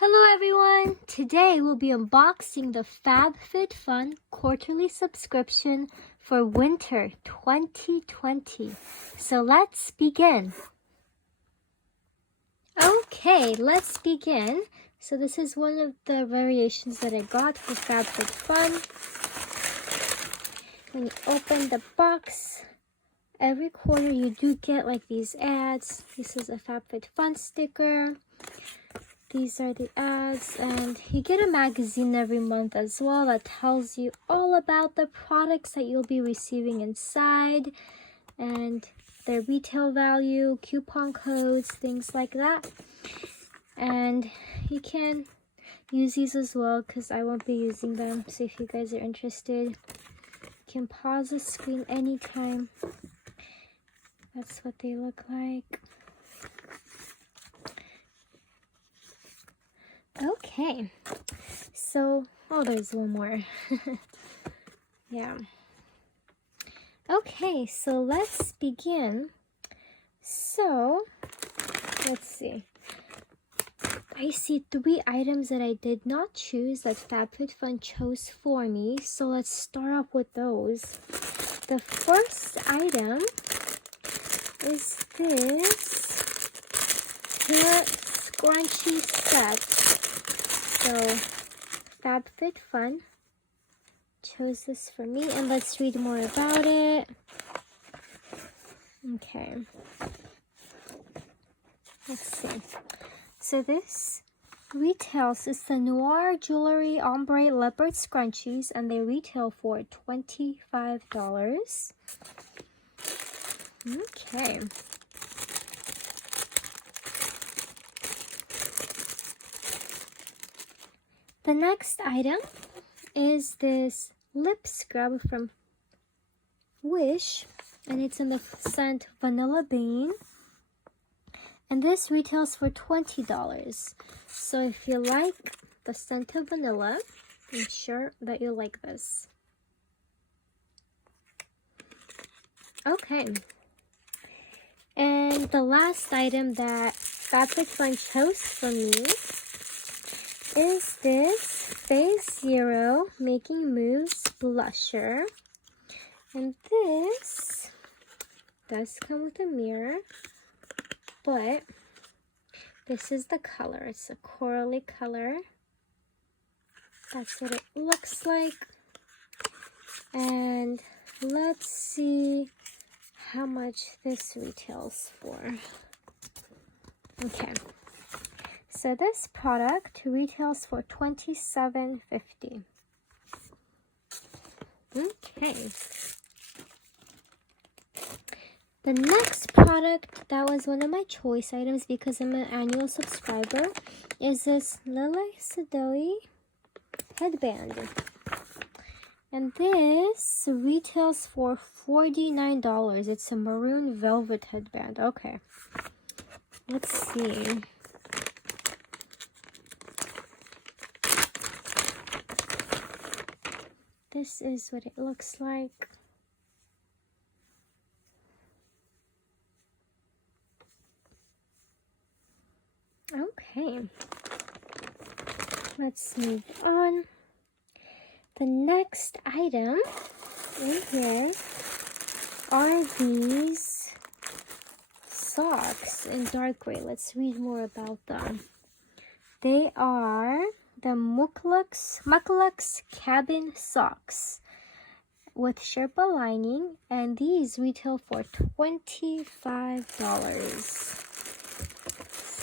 Hello everyone! Today we'll be unboxing the Fabfitfun quarterly subscription for winter 2020. So let's begin. Okay, let's begin. So this is one of the variations that I got for Fabfitfun. When you open the box, every quarter you do get like these ads. This is a Fabfitfun sticker. These are the ads, and you get a magazine every month as well that tells you all about the products that you'll be receiving inside and their retail value, coupon codes, things like that. And you can use these as well because I won't be using them. So if you guys are interested, you can pause the screen anytime. That's what they look like. Okay, so, oh, there's one more. Yeah. Okay, so let's begin. So, let's see. I see 3 items that I did not choose that Fabfitfun chose for me. So let's start off with those. The first item is this hair scrunchie set. So Fabfitfun chose this for me, and let's read more about it. Okay. Let's see. So this retails, it's the Noir Jewelry Ombre Leopard Scrunchies, and they retail for $25. Okay. The next item is this lip scrub from Wish, and it's in the scent Vanilla Bean. And this retails for $20. So if you like the scent of vanilla, I'm sure that you'll like this. Okay. And the last item that Fabfitfun chose for me is this Phase Zero Making Moves blusher. And this does come with a mirror, but this is the color. It's a corally color. That's what it looks like. And let's see how much this retails for. Okay. So this product retails for $27.50. Okay. The next product that was one of my choice items because I'm an annual subscriber is this Lily Sedoi headband. And this retails for $49. It's a maroon velvet headband. Okay. Let's see. This is what it looks like. Okay. Let's move on. The next item in here are these socks in dark gray. Let's read more about them. They are the Muklux cabin socks with Sherpa lining, and these retail for $25.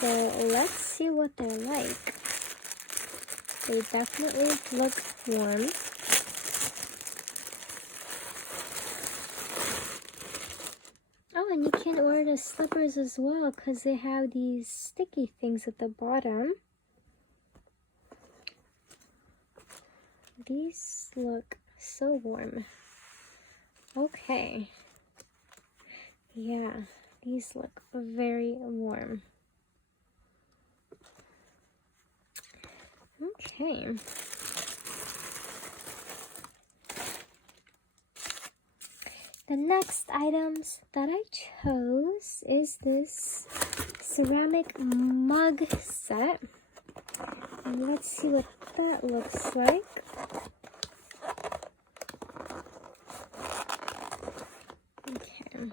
So let's see what they're like. They definitely look warm. Oh, and you can order the slippers as well because they have these sticky things at the bottom. These look so warm. Okay. Yeah, these look very warm. Okay. The next items that I chose is this ceramic mug set. And let's see what that looks like. Okay.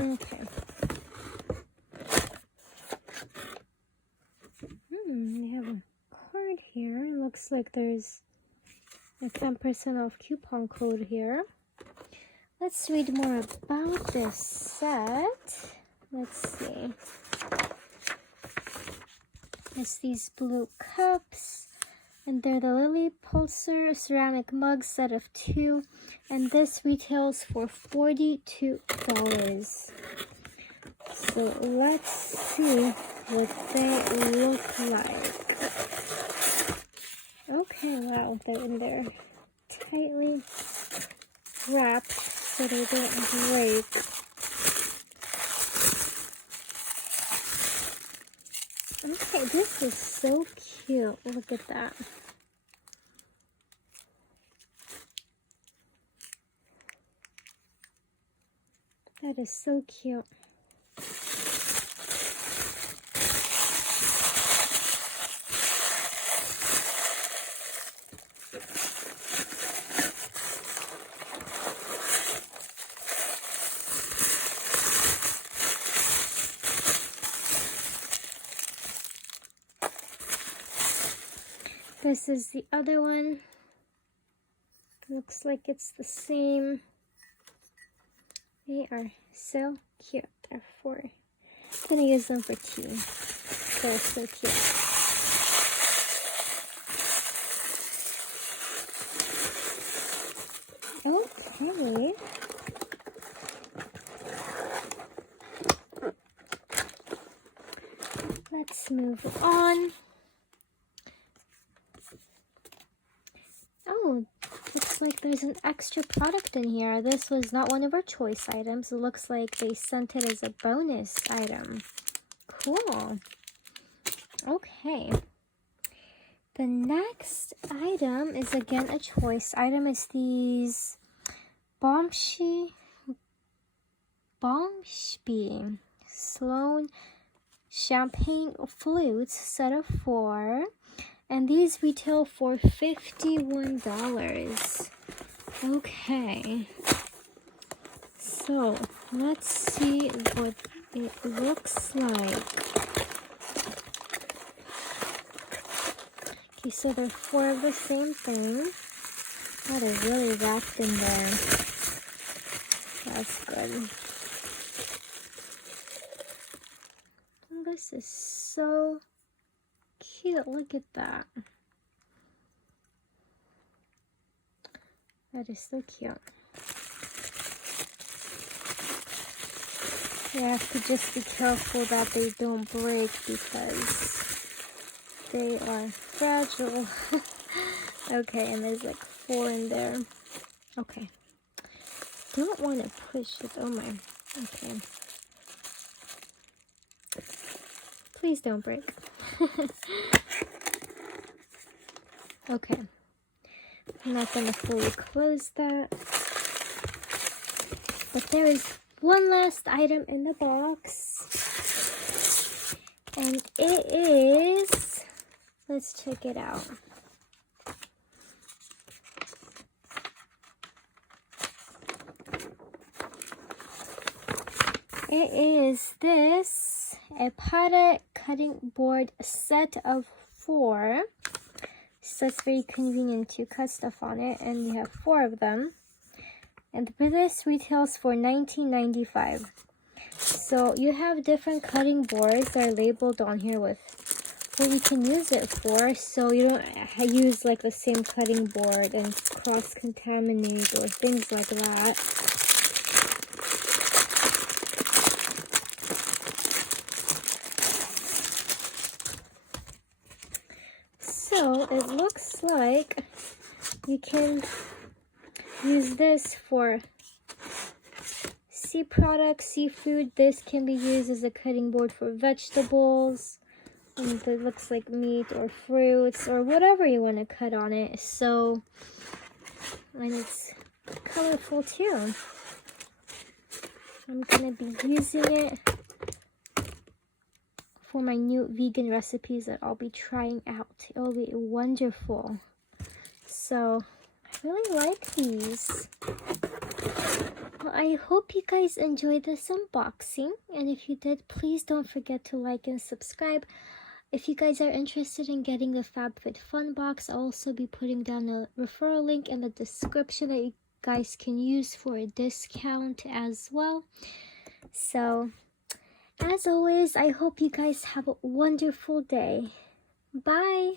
Okay. They have a card here. It looks like there's a 10% off coupon code here. Let's read more about this set. Let's see. It's these blue cups, and they're the Lily Pulsar ceramic mug set of 2, and this retails for $42. So let's see what they look like. Okay, wow, they're in there tightly wrapped so they don't break. Okay, this is so cute. Look at that. That is so cute. This is the other one. Looks like it's the same. They are so cute. They're I'm gonna use them for tea. They're so cute. Okay. Let's move on. Oh, looks like there's an extra product in here. This was not one of our choice items. It looks like they sent it as a bonus item. Cool. Okay. The next item is again a choice item. It's these Bombshby Sloan champagne flutes set of 4. And these retail for $51. Okay. So, let's see what it looks like. Okay, so there are 4 of the same thing. Oh, they're really wrapped in there. That's good. Oh, this is so cute. Look at that. That is so cute. You have to just be careful that they don't break because they are fragile. Okay, and there's like 4 in there. Okay. Don't want to push it. Oh my. Okay. Please don't break. Okay. I'm not going to fully close that. But there is one last item in the box. And it is... Let's check it out. It is this Epata cutting board set of 4. So it's very convenient to cut stuff on it, and you have 4 of them. And this retails for $19.95. So you have different cutting boards that are labeled on here with what you can use it for, so you don't use like the same cutting board and cross-contaminate or things like that. So it looks like you can use this for sea products, seafood. This can be used as a cutting board for vegetables. And it looks like meat or fruits or whatever you want to cut on it. So, and it's colorful too. I'm gonna be using it for my new vegan recipes that I'll be trying out. It'll be wonderful. So I really like these. Well, I hope you guys enjoyed this unboxing, and if you did, please don't forget to like and subscribe. If you guys are interested in getting the Fabfitfun box, I'll also be putting down a referral link in the description that you guys can use for a discount as well. So as always, I hope you guys have a wonderful day. Bye!